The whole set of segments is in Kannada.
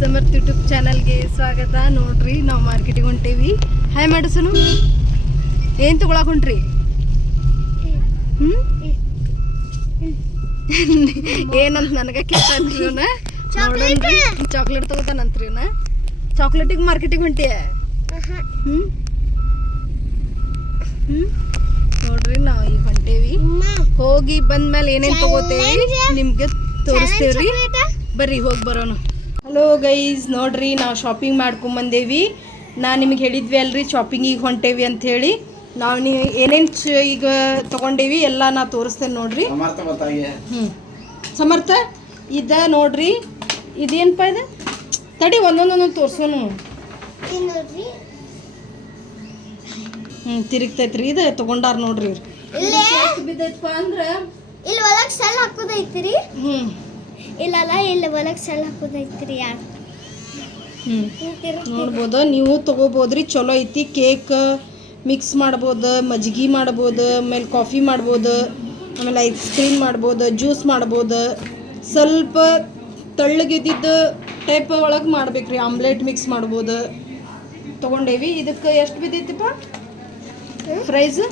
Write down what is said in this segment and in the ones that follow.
ಸಮರ್ಥ ಯೂಟ್ಯೂಬ್ ಚಾನಲ್ಗೆ ಸ್ವಾಗತ. ನೋಡ್ರಿ ನಾವು ಮಾರ್ಕೆಟಿಗೆ ಹೊಂಟೇವಿ. ಹಾಯ್ ಮಾಡಿಸನು ಏನು ತಗೊಳಕ್ ಹೊಂಟ್ರಿ? ಏನಂತ ನನಗೆ ಕೇಳ್ತಾನ್ರಿ ಇವನ. ನೋಡೋಣ್ರಿ ಚಾಕ್ಲೇಟ್ ತಗೋತಾನಂತ್ರಿ ಇವನ. ಚಾಕ್ಲೇಟಿಗೆ ಮಾರ್ಕೆಟಿಗೆ ಹೊಂಟಿಯ? ನೋಡ್ರಿ ನಾವು ಈಗ ಹೊಂಟೇವಿ. ಹೋಗಿ ಬಂದ್ಮೇಲೆ ಏನೇನು ತಗೋತೇವಿ ನಿಮ್ಗೆ ತೋರಿಸ್ತೇವ್ರಿ. ಬರ್ರಿ ಹೋಗಿ ಬರೋಣ. ಹಲೋ ಗೈಸ್, ನೋಡ್ರಿ ನಾವು ಶಾಪಿಂಗ್ ಮಾಡ್ಕೊಂಬಂದೇವಿ. ನಾನು ನಿಮಗೆ ಹೇಳಿದ್ವಿ ಅಲ್ರಿ ಶಾಪಿಂಗಿಗೆ ಹೊಂಟೇವಿ ಅಂಥೇಳಿ. ನಾವು ಏನೇನು ಈಗ ತೊಗೊಂಡೇವಿ ಎಲ್ಲ ನಾ ತೋರಿಸ್ತೇನೆ ನೋಡ್ರಿ. ಸಮರ್ಥ ಇದ ನೋಡ್ರಿ, ಇದೇನಪ್ಪ ಇದು? ತಡಿ ಒಂದೊಂದೊಂದೊಂದು ತೋರ್ಸೋನು. ತಿರುಗ್ತೈತ್ರಿ. ಇದು ತೊಗೊಂಡಾರ ನೋಡ್ರಿ. ಎಷ್ಟು ಬಿದ್ದೈತಪ್ಪ ಅಂದ್ರೆ ಇಲ್ಲಿ ಒಳಗೆ ಸೆಲ್ ಹಾಕೋದೈತಿರಿ. ಇಲ್ಲಲ್ಲ, ಇಲ್ಲಿ ಒಳಗೆ ಸೆಲ್ ಹಾಕೋದೈತ್ರಿ. ಯಾರು ನೋಡ್ಬೋದು, ನೀವು ತೊಗೋಬೋದ್ರಿ. ಚಲೋ ಐತಿ. ಕೇಕ್ ಮಿಕ್ಸ್ ಮಾಡ್ಬೋದು, ಮಜ್ಜಿಗೆ ಮಾಡ್ಬೋದು, ಆಮೇಲೆ ಕಾಫಿ ಮಾಡ್ಬೋದು, ಆಮೇಲೆ ಐಸ್ ಕ್ರೀಮ್ ಮಾಡ್ಬೋದು, ಜ್ಯೂಸ್ ಮಾಡ್ಬೋದು. ಸ್ವಲ್ಪ ತಳ್ಳಗಿದ್ದಿದ್ದು ಟೈಪ್ ಒಳಗೆ ಮಾಡ್ಬೇಕ್ರಿ. ಆಮ್ಲೆಟ್ ಮಿಕ್ಸ್ ಮಾಡ್ಬೋದು. ತೊಗೊಂಡೇವಿ. ಇದಕ್ಕೆ ಎಷ್ಟು ಬಿದ್ದೈತಿಪ್ಪ ಪ್ರೈಸ್?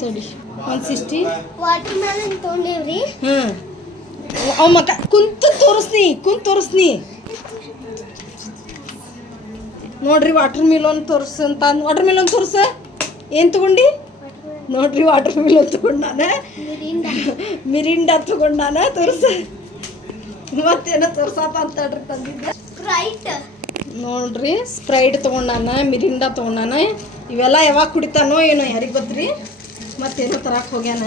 ಸರಿ 160. ವಾಟರ್ ಮೆಲನ್ ತೊಗೊಂಡೇವ್ರಿ. ಅವ ಮಕ್ಕ ಕುಂತು ತೋರಿಸ್ನಿ. ನೋಡ್ರಿ ವಾಟರ್ ಮಿಲನ್ ತೋರಿಸಂತ. ವಾಟರ್ ಮಿಲನ್ ತೋರಿಸ. ಏನು ತಗೊಂಡು? ನೋಡ್ರಿ ವಾಟರ್ ಮಿಲನ್ ತಗೊಂಡಾನ, ಮಿರಿಂಡಾ ತಗೊಂಡಾನ. ತೋರಿಸ. ಮತ್ತೇನೋ ತೋರ್ಸಾತ ಅಂತ ತಂದಿದ್ದೆ. ನೋಡ್ರಿ ಸ್ಪ್ರೈಟ್ ತೊಗೊಂಡಾನ, ಮಿರಿಂಡಾ ತೊಗೊಂಡಾನ. ಇವೆಲ್ಲ ಯಾವಾಗ ಕುಡಿತಾನೋ ಏನೋ ಯಾರಿಗೆ ಗೊತ್ತ್ರಿ. ಮತ್ತೇನೋ ತರಕ್ಕೆ ಹೋಗ್ಯಾನ.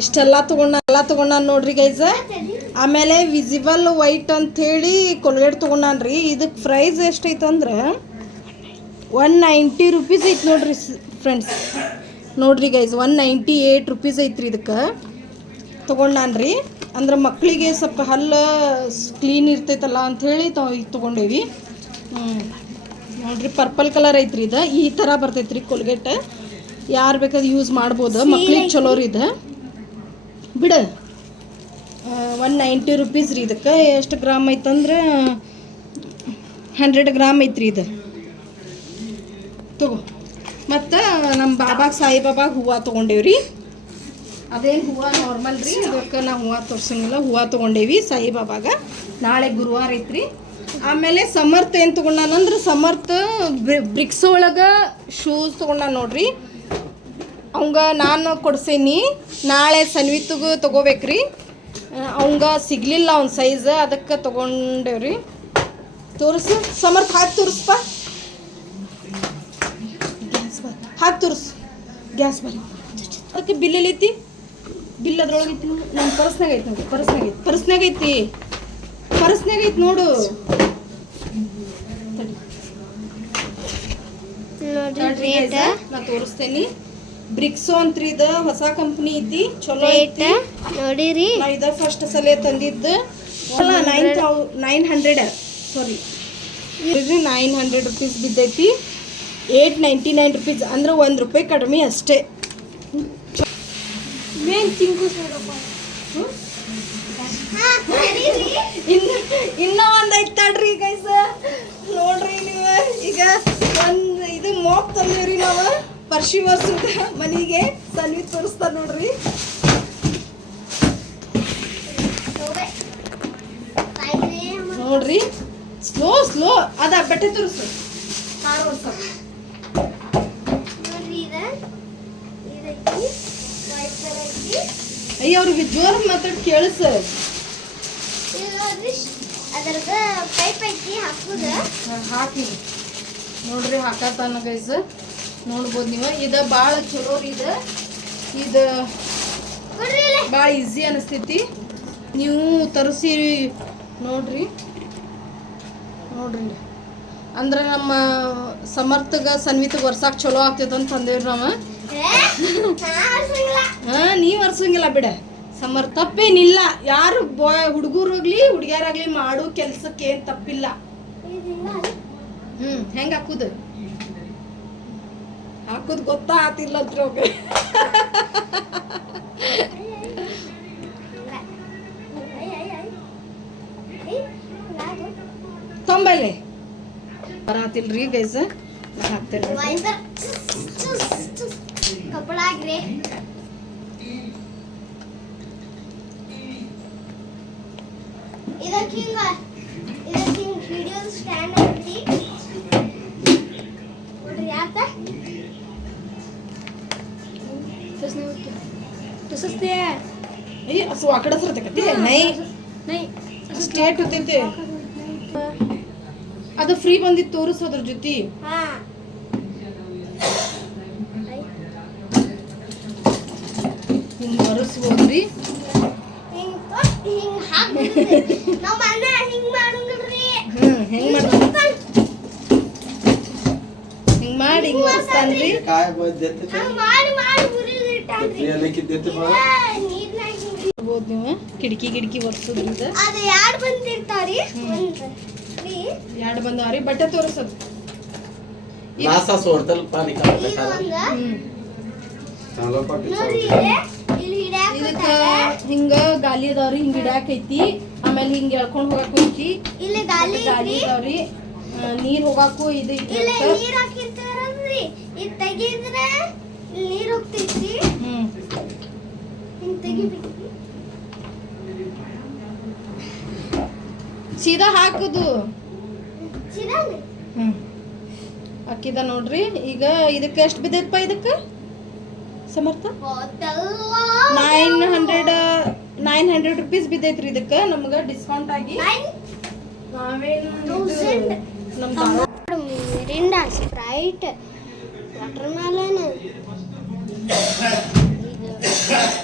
ಇಷ್ಟೆಲ್ಲ ತೊಗೊಂಡಾನ ನೋಡ್ರಿ ಗೈಸ. ಆಮೇಲೆ ವಿಸಿಬಲ್ ವೈಟ್ ಅಂಥೇಳಿ ಕೊಲ್ಗೇಟ್ ತೊಗೊಂಡಾನ್ರಿ. ಇದಕ್ಕೆ ಪ್ರೈಸ್ ಎಷ್ಟೈತಂದ್ರೆ 190 ರೂಪೀಸ್ ಐತಿ ನೋಡ್ರಿ ಫ್ರೆಂಡ್ಸ್. ನೋಡ್ರಿ ಗೈಸ್ 198 ರೂಪೀಸ್ ಐತ್ರಿ. ಇದಕ್ಕೆ ತೊಗೊಂಡಾನ್ರಿ. ಅಂದ್ರೆ ಮಕ್ಕಳಿಗೆ ಸ್ವಲ್ಪ ಹಲ್ಲು ಕ್ಲೀನ್ ಇರ್ತೈತಲ್ಲ ಅಂಥೇಳಿ ತೊಗೊಂಡೇವಿ. ನೋಡ್ರಿ ಪರ್ಪಲ್ ಕಲರ್ ಐತ್ರಿ. ಇದು ಈ ಥರ ಬರ್ತೈತ್ರಿ ಕೊಲ್ಗೇಟ್. ಯಾರು ಬೇಕಾದ್ರೆ ಯೂಸ್ ಮಾಡ್ಬೋದು. ಮಕ್ಳಿಗೆ ಚಲೋ ರೀ ಇದು. ಬಿಡು. 190 ರೂಪೀಸ್ ರೀ. ಇದಕ್ಕೆ ಎಷ್ಟು ಗ್ರಾಮ್ ಐತಂದ್ರೆ 100 ಗ್ರಾಮ್ ಐತ್ರಿ ಇದು. ತಗೋ. ಮತ್ತು ನಮ್ಮ ಬಾಬಾಗೆ ಸಾಯಿಬಾಬಾಗೆ ಹೂವು ತೊಗೊಂಡೇವ್ರಿ. ಅದೇನು ಹೂವು ನಾರ್ಮಲ್ ರೀ. ಅದಕ್ಕೆ ನಾವು ಹೂವು ತೋರ್ಸಂಗಿಲ್ಲ. ಹೂವು ತೊಗೊಂಡೇವಿ ಸಾಯಿಬಾಬಾಗೆ. ನಾಳೆ ಗುರುವಾರ ಐತ್ರಿ. ಆಮೇಲೆ ಸಮರ್ಥ ಏನು ತೊಗೊಂಡಾನಂದ್ರೆ ಸಮರ್ಥ ಬ್ರಿಕ್ಸ್ ಒಳಗೆ ಶೂಸ್ ತೊಗೊಂಡಾನ ನೋಡ್ರಿ. ಅವಂಗ ನಾನು ಕೊಡ್ಸೇನಿ. ನಾಳೆ ಸನ್ವಿತ್ಗೂ ತೊಗೋಬೇಕ್ರಿ. ಅವಂಗ ಸಿಗಲಿಲ್ಲ ಅವ್ನ ಸೈಜ್, ಅದಕ್ಕೆ ತೊಗೊಂಡೇವ್ರಿ. ತೋರಿಸು ಸಮರ್ಥ. ಹಾಕಿ ತೋರಿಸ್ಪ. ಗ್ಯಾಸ್ ಬರ್ ಹಾಕಿ ತೋರಿಸು. ಗ್ಯಾಸ್ ಬರಿ. ಅದಕ್ಕೆ ಬಿಲ್ ಎಲ್ಲೈತಿ? ಬಿಲ್ ಅದ್ರೊಳಗೆ ಐತಿ. ನನ್ನ ಪರ್ಸ್ನಾಗ ಐತಿ ನೋಡಿ. ಪರ್ಸ್ನಾಗ ಐತಿ ನೋಡು. ನಾ ತೋರಿಸ್ತೇನೆ. ಬ್ರಿಕ್ಸೋ ಅಂತ್ರಿ. ಇದು ಹೊಸ ಕಂಪ್ನಿ ಐತಿ. ಚಲೋ ಐತಿ ನೋಡಿರಿ. ನಾ ಇದ ಫಸ್ಟ್ ಸಲ ತಂದಿದ್ದು. 900 ಸಾರಿ 900 ರೂಪೀಸ್ ಬಿದ್ದೈತಿ. 899 ರೂಪೀಸ್ ಅಂದ್ರೆ ₹1 ಕಡಿಮೆ ಅಷ್ಟೇ. ಮೇನ್ ತಿಂಗು ಇನ್ನೂ ಒಂದು ಐತೆ ತಡ್ರಿ ಗೈಸ. ನೋಡ್ರಿ ನೀವು. ಈಗ ಒಂದು ಇದು ಮೋಪ್ ತಂದೇವ್ರಿ ನಾವು ಪರ್ಶಿ ವರ್ಷದ ಮನೆಗೆ. ಸನ್ವಿ ತೋರಿಸ್ತಾ ನೋಡ್ರಿ. ನೋಡ್ರಿ ಸ್ಲೋ ಅದ ಬಟ್ಟೆ ತೋರಿಸು. 6 ವರ್ಷ ಅಯ್ಯ ಅವ್ರಿಗೆ ಜೋರ್ ಮಾತಾಡಿ ಕೇಳಿಸ. ಹಾಕಿ ನೋಡ್ರಿ. ಹಾಕತ್ತಾನ ಗೈಸ್. ನೋಡ್ಬೋದು ನೀವು. ಇದು ಭಾಳ ಚಲೋ ರೀ. ಇದು ಭಾಳ ಈಸಿ ಅನಿಸ್ತೈತಿ. ನೀವು ತರಿಸಿ ನೋಡ್ರಿ. ಅಂದ್ರೆ ನಮ್ಮ ಸಮರ್ಥಗ ಸನ್ವಿತಗೆ ವರ್ಸಾಕ್ ಚಲೋ ಆಗ್ತೈತೆ ಅಂತ ತಂದೇವ್ರಿ ನಾವು. ನೀವು ವರ್ಸಂಗಿಲ್ಲ ಬಿಡ ಸಮರ್ಥ. ತಪ್ಪೇನಿಲ್ಲ. ಯಾರು ಹುಡುಗರಾಗ್ಲಿ ಹುಡುಗಿಯರಾಗ್ಲಿ ಮಾಡೋ ಕೆಲ್ಸಕ್ಕೆ ಏನು ತಪ್ಪಿಲ್ಲ. ಹೆಂಗೆ ಹಾಕುದು ಗೊತ್ತಾ ಆತಿಲ್ಲ ಹತ್ರ. ತೊಂಬಲ್ಲಿ ಬರತ್ತಿಲ್ರಿ ಗೈಸ್ ಹಾಕ್ತೇನೆ ಕಪಡ ಆಗ್ರಿ ಇದಕ್ಕೆ ಹಿಂಗ ವಿಡಿಯೋ ಸ್ಟ್ಯಾಂಡ್ ಐತಿ ನೋಡ್ರಿ ಯಾಕ तसंच ए असं वाकडच राहते का ते नाही नाही स्ट्रेट होते ते ಅದು ಫ್ರೀ ಬಂದಿತ್ತು ತೋರಿಸೋದ್ರ ಜೊತೆ ಹಾ ಹಿಂಗೆ ಒರೆಸ್ಬೋದ್ರಿ ಹಿಂಗ್ ಹಾಕ್ಬಿಡ್ರಿ ನಮ್ಮ ಅಣ್ಣ ಹಿಂಗ್ ಮಾಡೋಂಗಿಲ್ರಿ ಹೆಂಗ್ ಮಾಡ್ತಾನೆ ಹಿಂಗ್ ಮಾಡಿ ಹಿಂಗ್ ಒರೆಸ್ತಾನ್ರಿ काय देते ಹಂಗ್ ಮಾಡಿ ಮುರಿದು ಇಟ್ಟಾನ್ರಿ प्रियाने किती देते बघ ನೀರ್ನಾಗ ನೋಡ್ಬೋದು ನೀವು ಕಿಟಕಿ ಒರೆಸೋದ್ರಿಂದ ಅದು ಯಾರು ಬಂದಿರ್ತಾರಿ ಒಂದು ಫ್ರೀ ಎರಡು ಬಂದವ್ರಿ ಬಟ್ಟೆ ತೋರಿಸೋದು नासा सोडतल पाणी ಇದು काढता ಒಂದು चांगला पाठी ನೋಡ್ರಿ ಇಲ್ಲಿ ಇದಕ್ಕ ಹಿಡ್ಯಾಕ ಹಿಂಗ ಗಾಲಿ ಅದಾವ್ರಿ ಹಿಂಗ ಹಿಡ್ಯಾಕೈತಿ ಆಮೇಲೆ ಹಿಂಗ ಎಳ್ಕೊಂಡ್ ಹೋಗಾಕ ಐತಿ ಇಲ್ಲಿ ಗಾಲಿ ಗಾಲಿ ಐತ್ರಿ ಅದಾವ್ರಿ ನೀರ್ ಹೋಗಾಕು ಇದು ಐತಿ ಇಲ್ಲಿ ಅಂತ. ನೀರ್ ಹಾಕಿರ್ತಾರಲ್ರಿ ಇದು ತೆಗಿದ್ರೆ ಇಲ್ಲಿ ನೀರ್ ಹೋಗ್ತೈತ್ರಿ ಹಿಂಗ್ ತೆಗಿಬೇಕ್ರಿ ಸೀದಾ ಹಾಕುದು ಸಿದಾನೆ ಅಕ್ಕಿದ ನೋಡ್ರಿ ಈಗ ಇದಕ್ಕೆ ಎಷ್ಟು ಬಿದ್ದೈತಪ್ಪ ಇದಕ್ಕೆ ಸಮರ್ಥ ಗೊತ್ತಲ್ಲ 900 ರುಪೀಸ್ ಬಿದ್ದೈತ್ರಿ ಇದಕ್ಕೆ ನಮ್ಗೆ ಡಿಸ್ಕೌಂಟ್ ಆಗಿ ನಾವೇನು Thousand. ನಮ್ಮ ಮಿರಿಂಡಾ ಸ್ಪ್ರೈಟ್ ವಾಟರ್ ಮೆಲನ್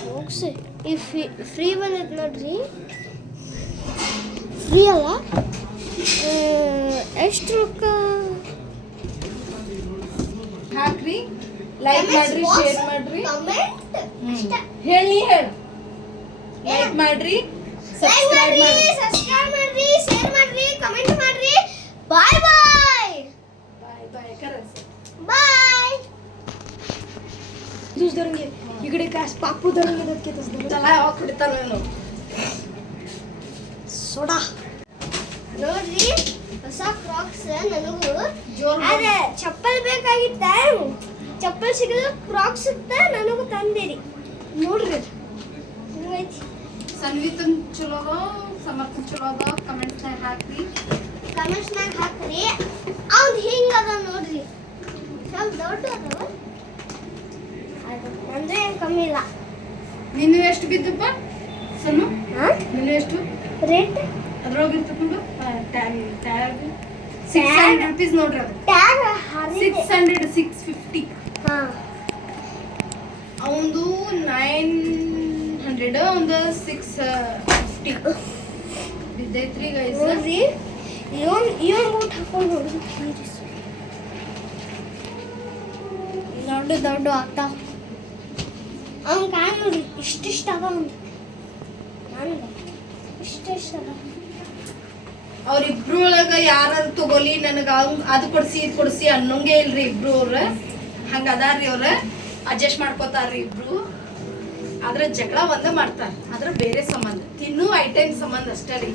ಹೋಗ್ಸಿ ಈ ಫ್ರೀ ಬಂದೈತೆ ನೋಡ್ರಿ ಫ್ರೀ ಅಲ್ಲ ಎಷ್ಟು ರೊಕ್ಕ ಹಾಕ್ರಿ ಲೈಕ್ ಮಾಡ್ರಿ ಶೇರ್ ಮಾಡ್ರಿ ಕಮೆಂಟ್ ಅಷ್ಟ ಹೇಳಿ ಲೈಕ್ ಮಾಡ್ರಿ ಲೈಕ್ ಸಬ್ಸ್ಕ್ರೈಬ್ ಮಾಡ್ರಿ ಮಾಡ್ರಿ ಸಬ್ಸ್ಕ್ರೈಬ್ ಮಾಡ್ರಿ ಶೇರ್ ಮಾಡ್ರಿ ಕಮೆಂಟ್ ಮಾಡ್ರಿ ಬಾಯ್ ಬಾಯ್ ಬಾಯ್ ಬಾಯ್ ಕರಸ್ ಬಾಯ್ ज्यूस धरूंगे इकडे काय पापू धरून घेतात की तसं चला यावं कुठे ಏನು ಸೋಡಾ ನೋಡ್ರಿ ಹೊಸ ಕ್ರಾಕ್ಸ್ ನನಗೂ ಜೋರ್ ಅದೇ ಚಪ್ಪಲ್ ಬೇಕಾಗಿತ್ತ ಚಪ್ಪಲ್ ಸಿಗಲ್ಲ ಕ್ರಾಕ್ಸ್ ಇತ್ತ ನನಗೂ ತಂದಿರಿ ನೋಡ್ರಿ ಹೆಂಗೈತಿ ಸನ್ವಿತನ್ ಚಲೋ ಅದ ಸಮರ್ಥನ್ ಚಲೋ ಅದ ಕಮೆಂಟ್ಸ್ನಾಗ ಹಾಕ್ರಿ ಕಮೆಂಟ್ಸ್ನಾಗ ಹಾಕ್ರಿ ಅವ್ನು ಹಿಂಗದ ನೋಡ್ರಿ ಸ್ವಲ್ಪ ದೊಡ್ಡ ಅದಾವ ಅಂದ್ರೆ ಕಮ್ಮಿ ಇಲ್ಲ ನೀನು ಎಷ್ಟು ಬಿದ್ದಪ್ಪ ಸನ್ನು ಹಾ ನೀನು ಎಷ್ಟು ರೇಟ್ ಅದ್ರೊಳಗೆ ತಕೊಂಡು ಟ್ಯಾಗ್ ಟ್ಯಾಗ್ 600 ರುಪೀಸ್ ನೋಡ್ರಿ ಅದು ಟ್ಯಾಗ್ ಹರಿದೆ 600 650 ಹಾ ಅವಂದು 900 ಒಂದು 650 ಬಿದ್ದೈತ್ರಿ ಗೈಸ್ ನೋಡ್ರಿ ಇವನ್ ಬೂಟ್ ಹಾಕೊಂಡು ನೋಡ್ರಿ ದೊಡ್ಡ ಆಗ್ತಾವ ಅವ್ನು ಕಾಣ್ ನೋಡಿ ಇಷ್ಟಿಷ್ಟ ಅದ ಒಂದು ನಂದು ಇಷ್ಟಿಷ್ಟ ಅದ ಅವ್ರಿಬ್ರು ಒಳಗ ಯಾರು ತಗೋಲಿ ನನಗ ಅದು ಕೊಡ್ಸಿ ಇದು ಕೊಡ್ಸಿ ಅನ್ನೋಂಗೆ ಇಲ್ರಿ ಇಬ್ರು ಅವ್ರ ಹಂಗ ಅದಾರ್ರಿ ಅವ್ರ ಅಡ್ಜಸ್ಟ್ ಮಾಡ್ಕೋತಾರ್ರಿ ಇಬ್ರು ಆದ್ರೆ ಜಗಳ ಒಂದ ಮಾಡ್ತಾರ ಆದ್ರೆ ಬೇರೆ ಸಂಬಂಧ ತಿನ್ನು ಐಟಮ್ ಸಂಬಂಧ ಅಷ್ಟೇ ರೀ